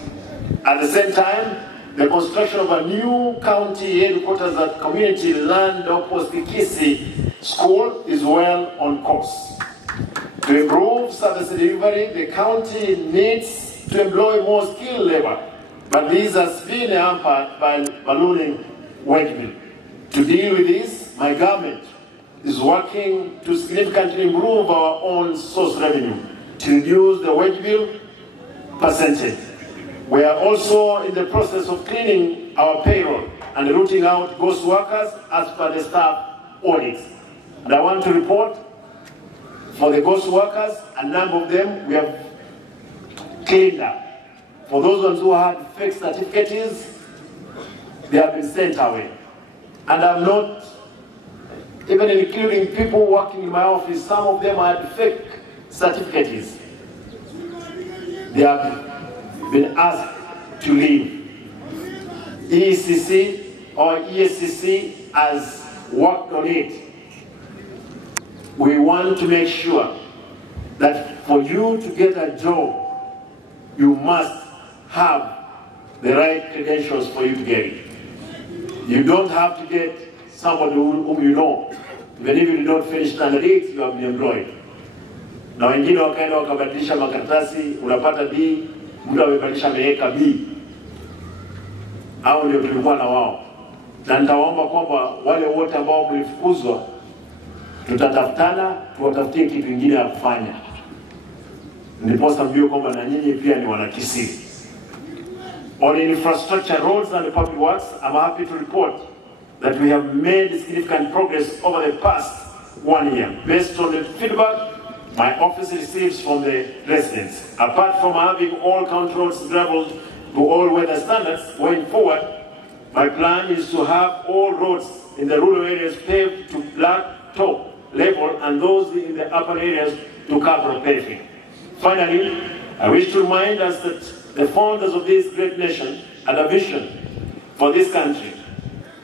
At the same time, the construction of a new county headquarters at community land opposite Kisii school is well on course. To improve service delivery, the county needs to employ more skilled labor, but this has been hampered by ballooning wage bill. To deal with this, my government is working to significantly improve our own source revenue to reduce the wage bill percentage. We are also in the process of cleaning our payroll and rooting out ghost workers as per the staff audits. And I want to report for the ghost workers, a number of them we have cleaned up. For those ones who had fake certificates, they have been sent away. And I'm not even including people working in my office. Some of them had fake certificates. They have been asked to leave. ECC or ESCC has worked on it. We want to make sure that for you to get a job, you must have the right credentials for you to get it. You don't have to get somebody whom you know. Even if you don't finish standard 8, you have been employed. Na wengine wakaenda wakabadilisha makaratasi, unapata B, mtu amebadilisha ameweka B. Hao ndio tulikuwa na wao. Na nitawaomba kwamba wale wote ambao mlifukuzwa, tutatafutana, tuwatafutie kitu kingine ya kufanya. Ndiposa mjue kwamba na nyinyi pia ni wana Kisii. On infrastructure, roads and public works, I'm happy to report that we have made significant progress over the past 1 year. Based on the feedback my office receives from the residents. Apart from having all county roads gravelled to all weather standards, going forward, my plan is to have all roads in the rural areas paved to black top level and those in the upper areas to cover paving. Finally, I wish to remind us that the founders of this great nation had a vision for this country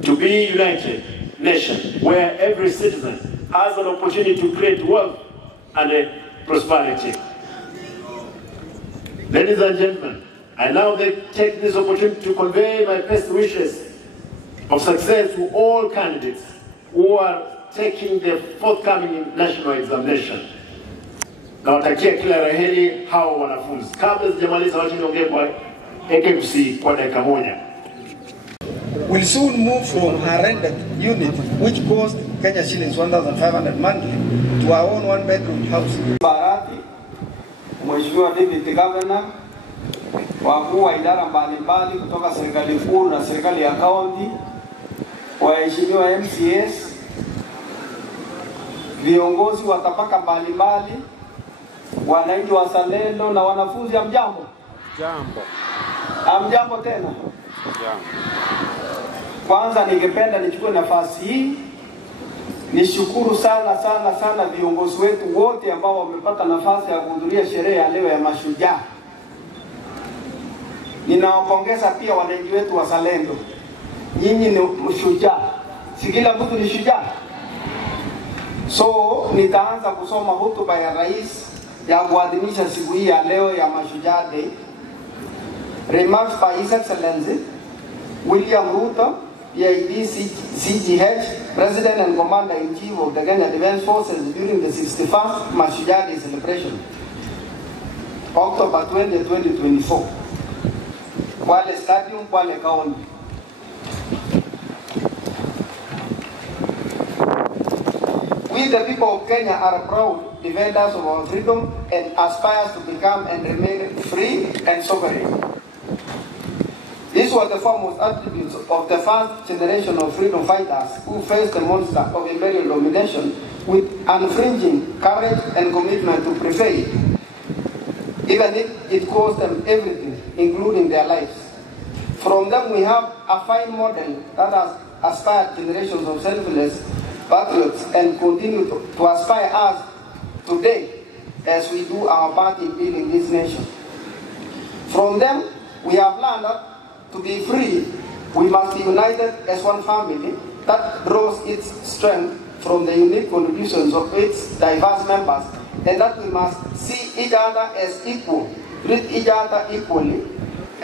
to be a united nation where every citizen has an opportunity to create wealth and prosperity. Ladies and gentlemen, I now take this opportunity to convey my best wishes of success to all candidates who are taking the forthcoming national examination. Nawatakia kila laheri hao wanafunzi. Kabla sijamaliza wacha niongee kwa Kisii kwa dakika moja. Will soon move from her rented unit, which cost Kenya shillings 1,500 monthly, to our own one-bedroom house. Barati, Mheshimiwa Deputy Governor, wakuu wa idara mbalimbali kutoka serikali kuu na serikali ya kaunti, waheshimiwa MCAs, viongozi wa tabaka mbalimbali, wananchi wazalendo na wanafunzi, hamjambo? Jambo. Hamjambo tena? Jambo. Kwanza ningependa nichukue nafasi hii nishukuru sana viongozi wetu wote ambao wamepata nafasi ya kuhudhuria sherehe ya leo ya Mashujaa. Ninawapongeza pia wananchi wetu wazalendo. Nyinyi ni mshujaa. Si kila mtu ni shujaa. So nitaanza kusoma hotuba ya rais ya kuadhimisha siku hii ya leo ya Mashujaa Day. Remarks by His Excellency William Ruto, PID CGH, President and Commander-in-Chief of the Kenya Defence Forces during the 61st Mashujaa Day celebration, October 20, 2024. Kwale Stadium, Kwale County. We the people of Kenya are proud defenders of our freedom and aspire to become and remain free and sovereign. These were the foremost attributes of the first generation of freedom fighters who faced the monster of imperial domination with unflinching courage and commitment to prevail, even if it cost them everything, including their lives. From them we have a fine model that has aspired generations of selfless patriots and continue to aspire us today as we do our part in building this nation. From them we have learned that to be free, we must be united as one family that draws its strength from the unique contributions of its diverse members, and that we must see each other as equal, treat each other equally,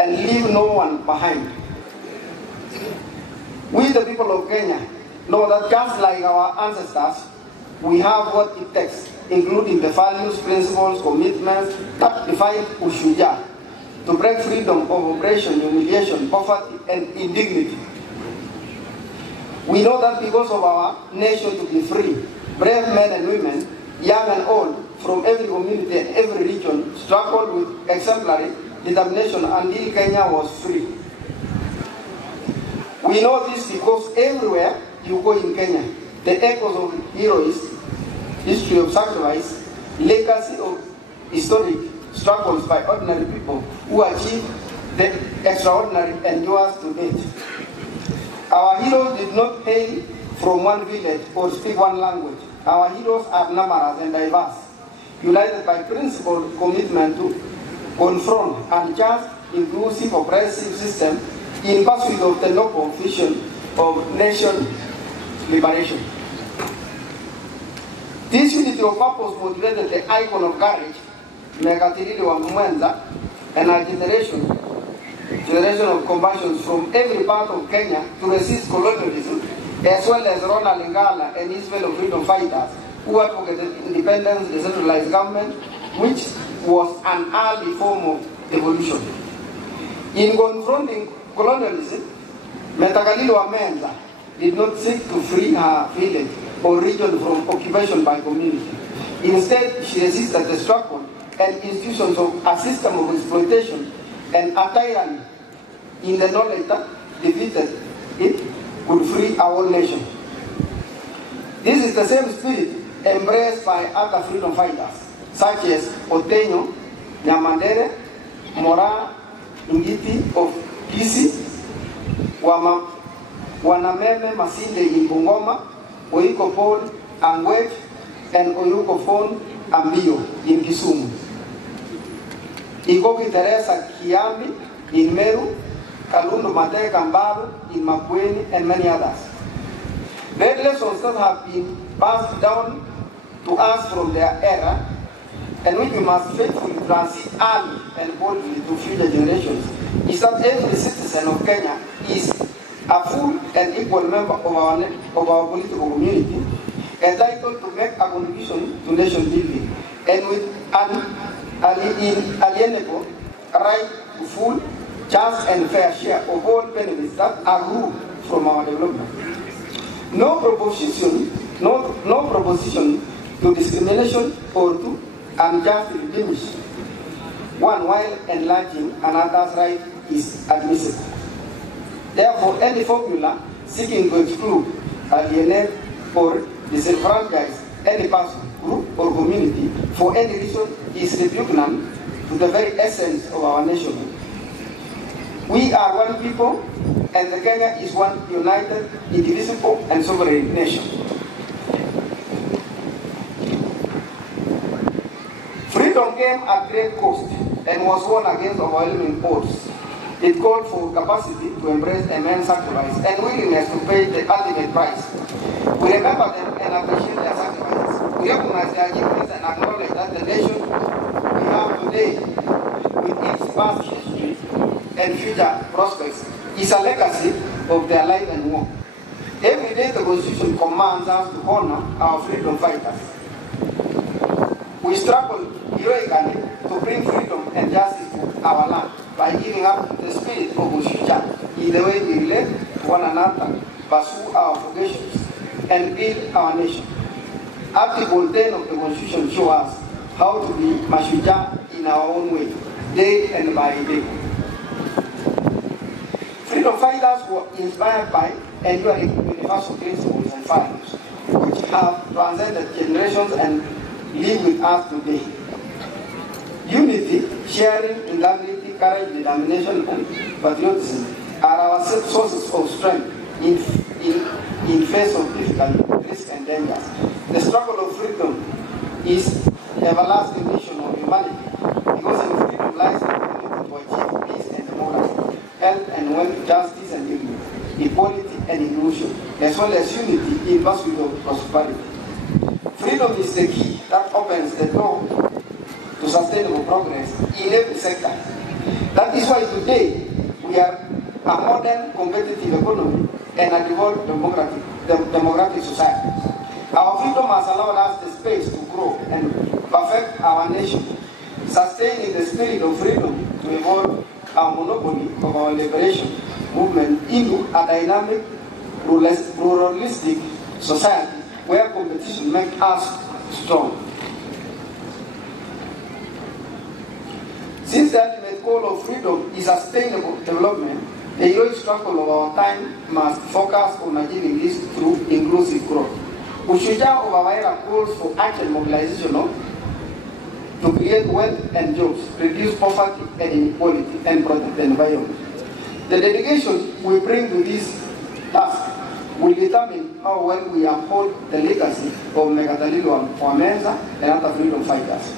and leave no one behind. We, the people of Kenya, know that just like our ancestors, we have what it takes, including the values, principles, commitments that define Mashujaa, to break freedom of oppression, humiliation, poverty, and indignity. We know that because of our nation to be free, brave men and women, young and old, from every community and every region, struggled with exemplary determination until Kenya was free. We know this because everywhere you go in Kenya, the echoes of heroism, history of sacrifice, legacy of historic struggles by ordinary people who achieve the extraordinary endures to date. Our heroes did not hail from one village or speak one language. Our heroes are numerous and diverse, united by principled commitment to confront unjust, inclusive, oppressive system in pursuit of the noble vision of nation liberation. This unity of purpose motivated the icon of courage, Megatirili wa Mwenza, and a generation of compassion from every part of Kenya to resist colonialism, as well as Ronald Ngala and his fellow freedom fighters who advocated independence, decentralized government, which was an early form of evolution. In confronting colonialism, Metagalili wa Mwenza did not seek to free her village or region from occupation by community. Instead, she resisted the struggle and institutions of a system of exploitation and a tyranny in the knowledge that defeated it could free our nation. This is the same spirit embraced by other freedom fighters, such as Otenyo, Nyamandere, Mora, Ngiti of Kisii, Wanameme Masinde in Bungoma, Oiko Paul Angwech, and Oyuko Fon Ambio in Kisumu. Igoki Teresa Kiambi in Meru, Kalundu Mate Kambaru in Makueni, and many others. Great lessons that have been passed down to us from their era, and which we must faithfully transmit early and boldly to future generations, is that every citizen of Kenya is a full and equal member of our political community, entitled to make a contribution to nation building, and with an inalienable right to full, just and fair share of all benefits that accrue from our development. No proposition to discrimination or to unjust redeeming one while enlarging another's right is admissible. Therefore, any formula seeking to exclude, alienate, or disenfranchise any person, group, or community for any reason is repugnant to the very essence of our nation. We are one people, and the Kenya is one united, indivisible, and sovereign nation. Freedom came at great cost and was won against overwhelming odds. It called for capacity to embrace immense sacrifice and willingness to pay the ultimate price. We remember them and appreciate their sacrifices. We recognize their achievements and acknowledge that the nation we have today, with its past history and future prospects, is a legacy of their life and work. Every day the Constitution commands us to honor our freedom fighters. We struggle heroically to bring freedom and justice to our land by giving up the spirit of Mashujaa in the way we relate to one another, pursue our vocations, and build our nation. Article 10 of the Constitution shows us how to be Mashujaa in our own way, day and by day. Freedom fighters were inspired by enduring universal principles and values, which have transcended generations and live with us today. Unity, sharing, integrity, courage, determination, and patriotism are our sources of strength in face of difficulty, risk, and dangers. The struggle of freedom is the everlasting mission of humanity, because in freedom lies the ability to achieve peace and democracy, health and wealth, justice and dignity, equality and inclusion, as well as unity in pursuit of prosperity. Freedom is the key that opens the door to sustainable progress in every sector. That is why today we are a modern competitive economy and a developed democratic society. Our freedom has allowed us the space to grow and perfect our nation, sustaining the spirit of freedom to evolve our monopoly of our liberation movement into a dynamic, pluralistic society where competition makes us strong. Since the ultimate goal of freedom is sustainable development, the heroic struggle of our time must focus on achieving this through inclusive growth. Mashujaa of our era calls for urgent mobilization to create wealth and jobs, reduce poverty and inequality, and protect the environment. The dedication we bring to this task will determine how well we uphold the legacy of Megatalilo Wamenza and other freedom fighters.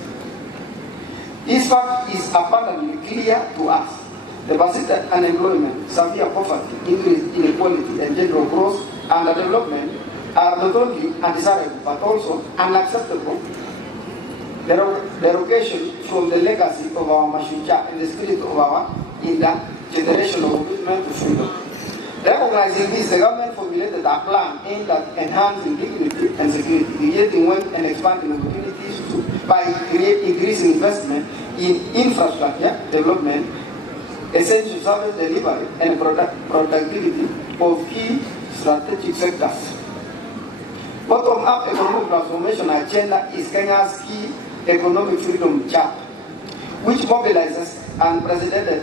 This fact is abundantly clear to us. The persistent unemployment, severe poverty, increased inequality, and general growth and development are not only undesirable but also unacceptable derogation from the legacy of our Mashujaa and the spirit of our intergenerational commitment to freedom. Recognizing this, the government formulated a plan aimed at enhancing dignity and security, creating wealth and expanding opportunities by increasing investment in infrastructure development, essential service delivery, and productivity of key strategic sectors. Bottom-up economic transformation agenda is Kenya's key economic freedom chapter, which mobilizes unprecedented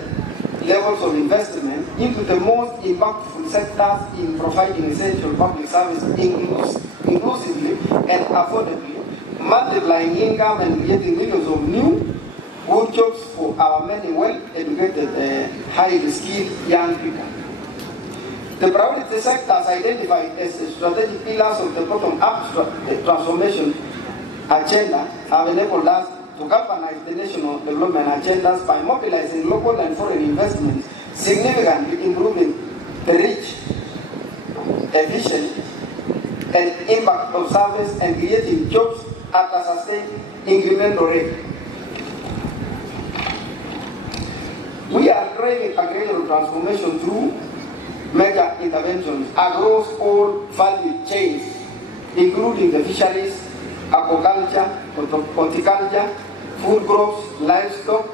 levels of investment into the most impactful sectors in providing essential public services inclusively and affordably, multiplying income and creating millions of new good jobs for our many well-educated, highly skilled young people. The priority sectors identified as the strategic pillars of the bottom-up transformation agenda have enabled us to galvanize the national development agendas by mobilizing local and foreign investments, significantly improving the reach, efficiency, and impact of service, and creating jobs at a sustained incremental rate. We are driving agricultural transformation through mega interventions across all value chains, including the fisheries, aquaculture, horticulture, food crops, livestock,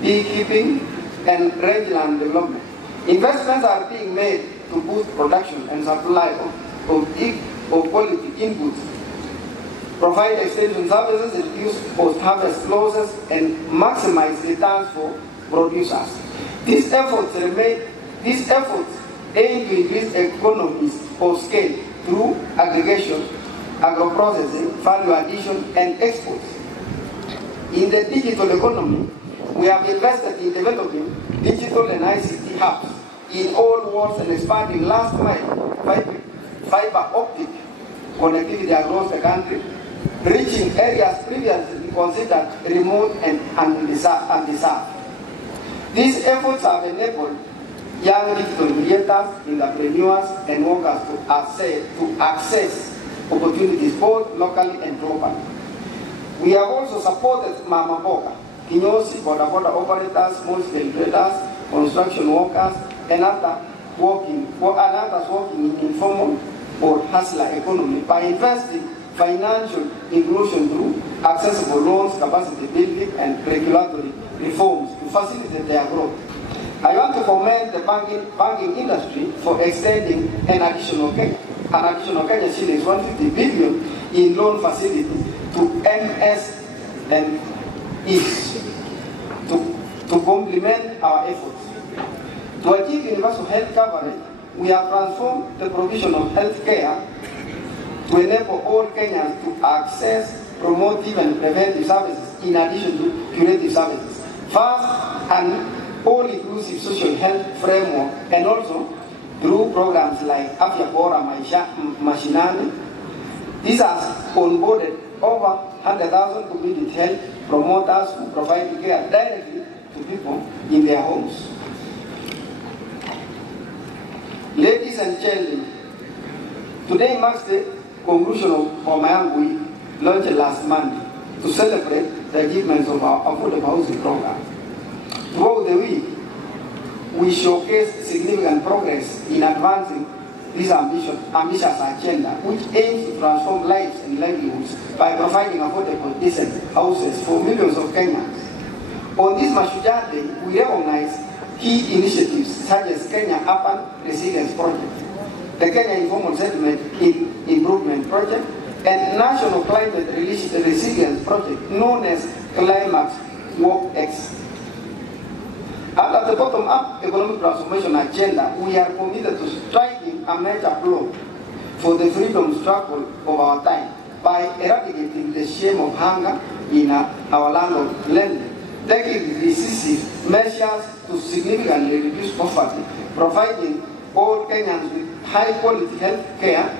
beekeeping, and rangeland development. Investments are being made to boost production and supply of quality inputs provide extension services, reduce post-harvest losses, and maximize returns for producers. These efforts aim to increase economies of scale through aggregation, agro-processing, value addition, and exports. In the digital economy, we have invested in developing digital and ICT hubs in all wards and expanding last mile fiber optic connectivity across the country, reaching areas previously considered remote and undeserved. These efforts have enabled young digital creators, entrepreneurs, and workers to access opportunities both locally and globally. We have also supported Mama Boga, kinyozi, border operators, small-scale traders, construction workers, and others working in informal or hustler economy by investing financial inclusion through accessible loans, capacity building, and regulatory reforms to facilitate their growth. I want to commend the banking industry for extending an additional Kenya shillings 150 billion in loan facilities to MSMEs to complement our efforts. To achieve universal health coverage, we have transformed the provision of health care to enable all Kenyans to access promotive and preventive services in addition to curative services. First, an all-inclusive social health framework, and also through programs like Afya Bora Mashinani. These have onboarded over 100,000 community health promoters who provide care directly to people in their homes. Ladies and gentlemen, today marks the conclusion of Mayang Week, launched last Monday, to celebrate the achievements of our affordable housing program. Throughout the week, we showcase significant progress in advancing this ambitious agenda, which aims to transform lives and livelihoods by providing affordable, decent houses for millions of Kenyans. On this Mashujaa Day, we recognize key initiatives such as Kenya Urban Resilience Project, the Kenya Informal Settlement Improvement Project, and National Climate Resilience Project, known as Climax Walk X. Under the bottom-up economic transformation agenda, we are committed to striking a major blow for the freedom struggle of our time by eradicating the shame of hunger in our land of land, taking decisive measures to significantly reduce poverty, providing all Kenyans with high-quality health care,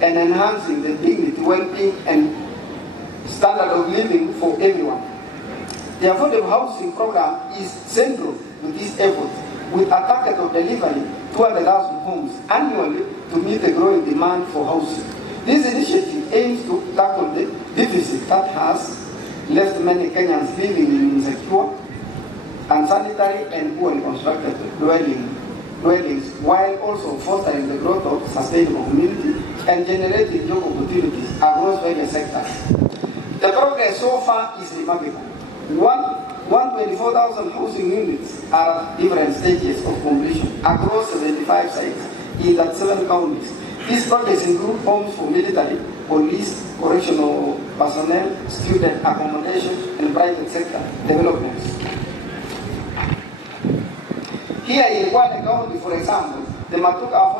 and enhancing the dignity, well-being, and standard of living for everyone. The affordable housing program is central to this effort, with a target of delivering 200,000 homes annually to meet the growing demand for housing. This initiative aims to tackle the deficit that has left many Kenyans living in insecure, unsanitary, and poorly constructed dwellings, while also fostering the growth of sustainable community and generating job opportunities across various sectors. The progress so far is remarkable. 124,000 housing units are at different stages of completion across 75 sites in 37 counties. These projects include homes for military, police, correctional personnel, student accommodation, and private sector developments. Here in Kwale County, for example, the Matuka